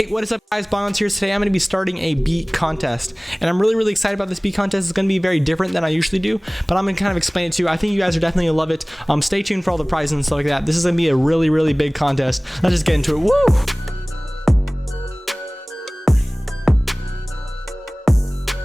Hey, what is up guys, Bongonzo here. Today I'm going to be starting a beat contest, and I'm really excited about this beat contest. It's going to be very different than I usually do, but I'm going to kind of explain it to you. I think you guys are definitely going to love it. Stay tuned for all the prizes and stuff like that. This is going to be a really big contest. Let's just get into it. Woo!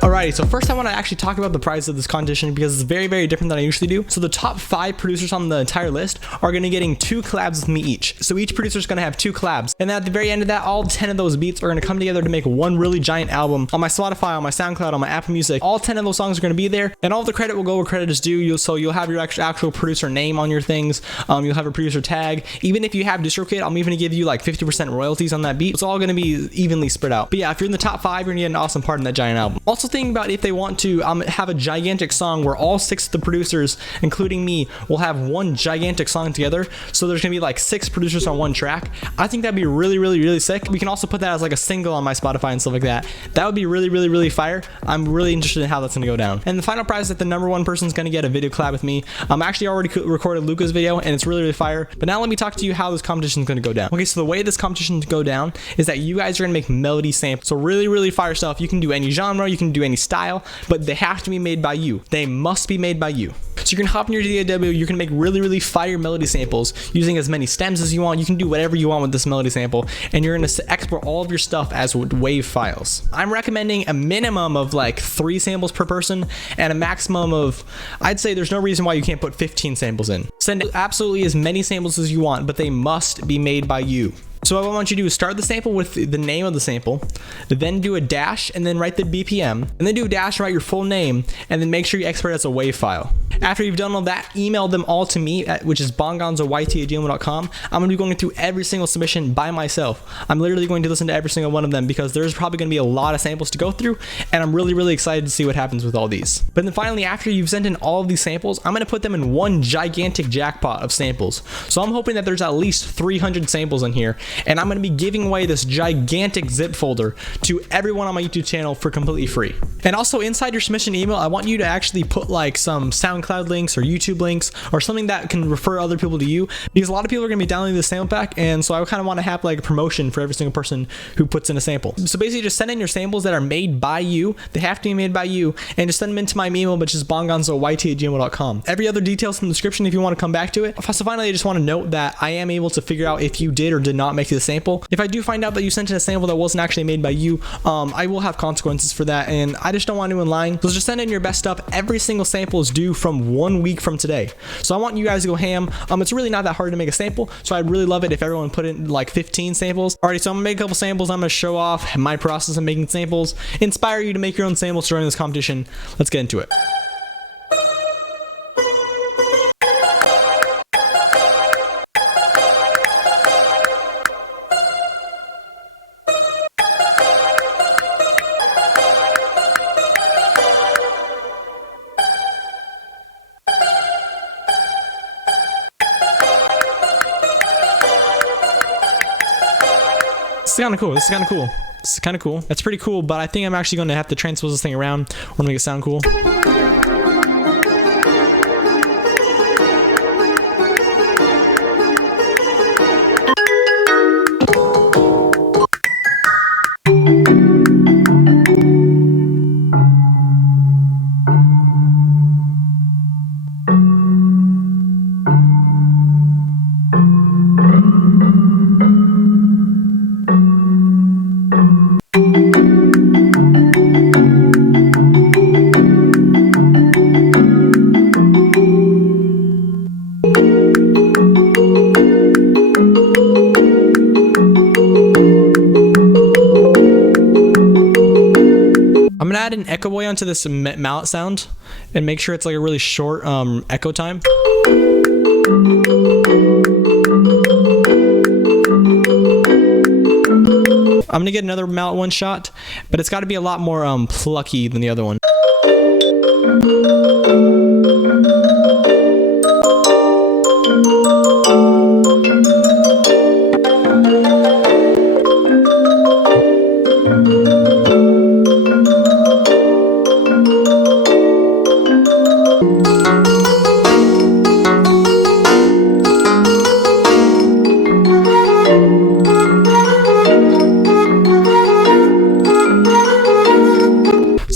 Alrighty, so first I want to actually talk about the prize of this competition because it's very different than I usually do. So the top 5 producers on the entire list are going to getting 2 collabs with me each. So each producer is going to have 2 collabs, and then at the very end of that, all 10 of those beats are going to come together to make one really giant album on my Spotify, on my SoundCloud, on my Apple Music. All 10 of those songs are going to be there, and all of the credit will go where credit is due. So you'll have your actual producer name on your things. You'll have a producer tag. Even if you have DistroKid, I'm even going to give you like 50% royalties on that beat. It's all going to be evenly spread out. But yeah, if you're in the top 5, you're going to get an awesome part in that giant album. Also thinking about if they want to have a gigantic song where all 6 of the producers, including me, will have one gigantic song together. So there's gonna be like 6 producers on one track. I think that'd be really sick. We can also put that as like a single on my Spotify and stuff like that. That would be really fire. I'm really interested in how that's gonna go down. And the final prize is that the number 1 person is gonna get a video collab with me. I'm actually already recorded Luca's video and it's really fire. But now let me talk to you how this competition is gonna go down. Okay, so the way this competition is go down is that you guys are gonna make melody samples. So really fire stuff. You can do any genre, you can do any style, but they have to be made by you. They must be made by you. So you can hop in your DAW, you can make really fire melody samples using as many stems as you want. You can do whatever you want with this melody sample, and you're going to export all of your stuff as WAV files. I'm recommending a minimum of like 3 samples per person and a maximum of, I'd say there's no reason why you can't put 15 samples in. Send absolutely as many samples as you want, but they must be made by you. So what I want you to do is start the sample with the name of the sample, then do a dash and then write the BPM, and then do a dash and write your full name, and then make sure you export it as a WAV file. After you've done all that, email them all to me, which is bongonzoyt@gmail.com. I'm going to be going through every single submission by myself. I'm literally going to listen to every single one of them because there's probably going to be a lot of samples to go through, and I'm really excited to see what happens with all these. But then finally, after you've sent in all of these samples, I'm going to put them in one gigantic jackpot of samples. So I'm hoping that there's at least 300 samples in here, and I'm going to be giving away this gigantic zip folder to everyone on my YouTube channel for completely free. And also inside your submission email, I want you to actually put like some SoundCloud links or YouTube links or something that can refer other people to you, because a lot of people are going to be downloading this sample pack, and so I kind of want to have like a promotion for every single person who puts in a sample. So basically just send in your samples that are made by you. They have to be made by you, and just send them into my email, which is bongonzoyt@gmail.com. Every other details in the description if you want to come back to it. So finally, I just want to note that I am able to figure out if you did or did not make the sample. If I do find out that you sent in a sample that wasn't actually made by you, I will have consequences for that, and I just don't want anyone lying. So just send in your best stuff. Every single sample is due from 1 week from today. So I want you guys to go ham. It's really not that hard to make a sample, so I'd really love it if everyone put in like 15 samples. Alrighty, so I'm gonna make a couple samples. I'm gonna show off my process of making samples, inspire you to make your own samples during this competition. Let's get into it. This is kind of cool. That's pretty cool, but I think I'm actually going to have to transpose this thing around or make it sound cool. I'm gonna add an echo boy onto this mallet sound and make sure it's like a really short echo time. I'm gonna get another mallet one shot, but it's got to be a lot more plucky than the other one.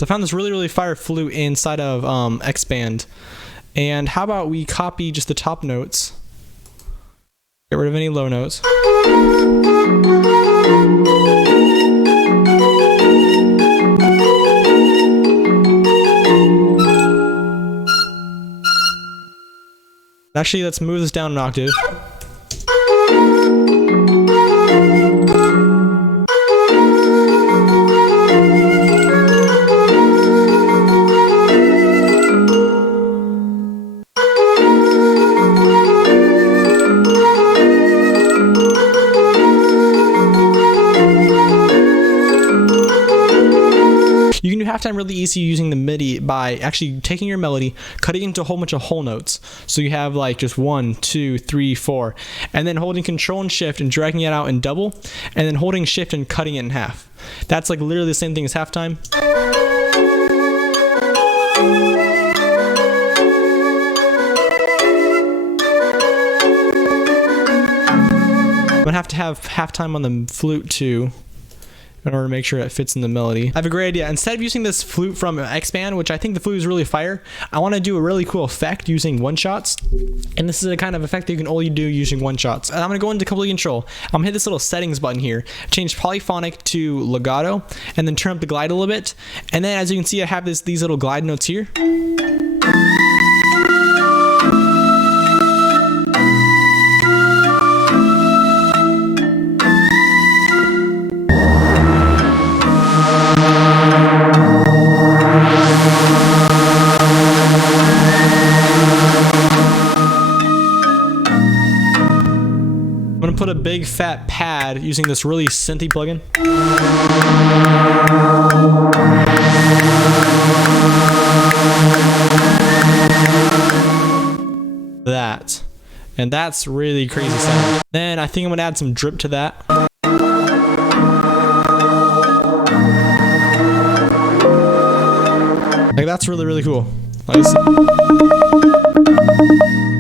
found this really fire flute inside of Expand. And how about we copy just the top notes, get rid of any low notes. Actually, let's move this down an octave. You can do halftime really easy using the MIDI by actually taking your melody, cutting it into a whole bunch of whole notes. So you have like just 1, 2, 3, 4, and then holding Control and Shift and dragging it out in double, and then holding Shift and cutting it in half. That's like literally the same thing as halftime. I'm gonna have to have halftime on the flute too, in order to make sure it fits in the melody. I have a great idea. Instead of using this flute from Expand, which I think the flute is really fire, I want to do a really cool effect using one-shots. And this is a kind of effect that you can only do using one-shots. And I'm going to go into complete control. I'm going to hit this little settings button here, change polyphonic to legato, and then turn up the glide a little bit. And then as you can see, I have these little glide notes here. I'm gonna put a big fat pad using this really synthy plugin. That. And that's really crazy sound. Then I think I'm gonna add some drip to that. Like that's really cool.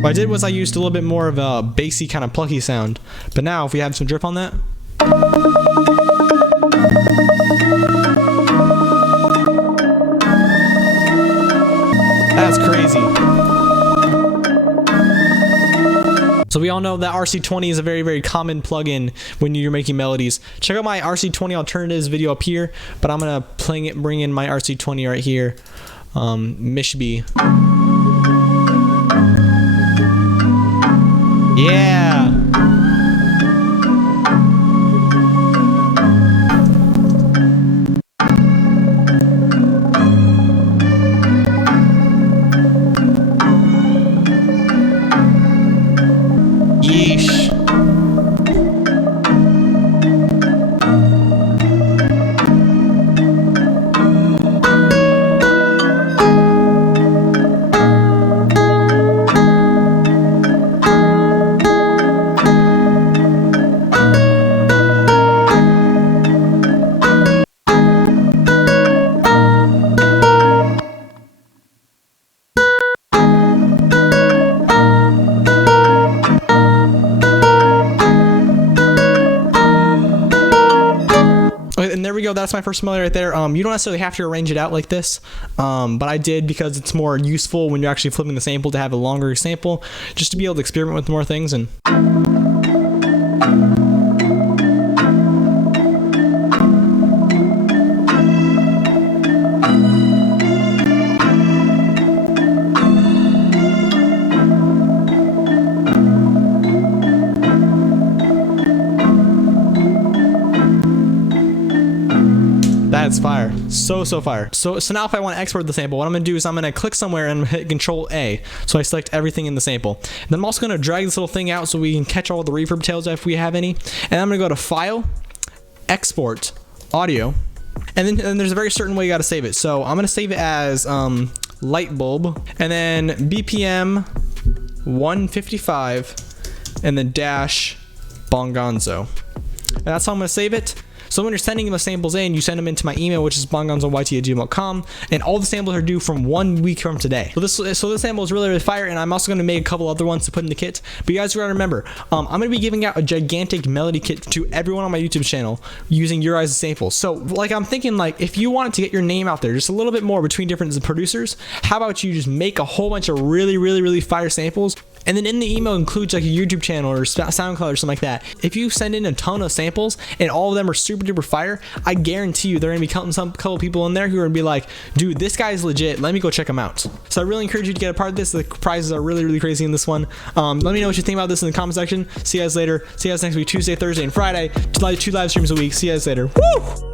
What I did was I used a little bit more of a bassy kind of plucky sound. But now if we have some drip on that. That's crazy. So we all know that RC20 is a very common plugin when you're making melodies. Check out my RC20 alternatives video up here, but I'm gonna bring in my RC20 right here. Mishby. Yeah. Yeesh. And there we go, that's my first melody right there. You don't necessarily have to arrange it out like this, but I did because it's more useful when you're actually flipping the sample to have a longer sample, just to be able to experiment with more things. And that's fire. So fire. So now if I want to export the sample, what I'm going to do is I'm going to click somewhere and hit Control A. So I select everything in the sample. And then I'm also going to drag this little thing out so we can catch all the reverb tails if we have any. And I'm going to go to File, Export, Audio. And then there's a very certain way you got to save it. So I'm going to save it as light bulb, and then BPM 155, and then dash Bongonzo. And that's how I'm going to save it. So So when you're sending the samples in, you send them into my email, which is bongonzoyt@gmail.com, and all the samples are due from 1 week from today. So this sample is really fire, and I'm also going to make a couple other ones to put in the kit. But you guys gotta remember, I'm going to be giving out a gigantic melody kit to everyone on my YouTube channel using your guys' samples. So like I'm thinking, like if you wanted to get your name out there just a little bit more between different producers, how about you just make a whole bunch of really fire samples, and then in the email includes like a YouTube channel or SoundCloud or something like that. If you send in a ton of samples and all of them are super duper fire, I guarantee you they're gonna be counting some couple people in there who are gonna be like, dude, this guy's legit, let me go check him out. So I really encourage you to get a part of this. The prizes are really crazy in this one. Let me know what you think about this in the comment section. See you guys later. See you guys next week, Tuesday, Thursday, and Friday. 2 live streams a week. See you guys later. Woo!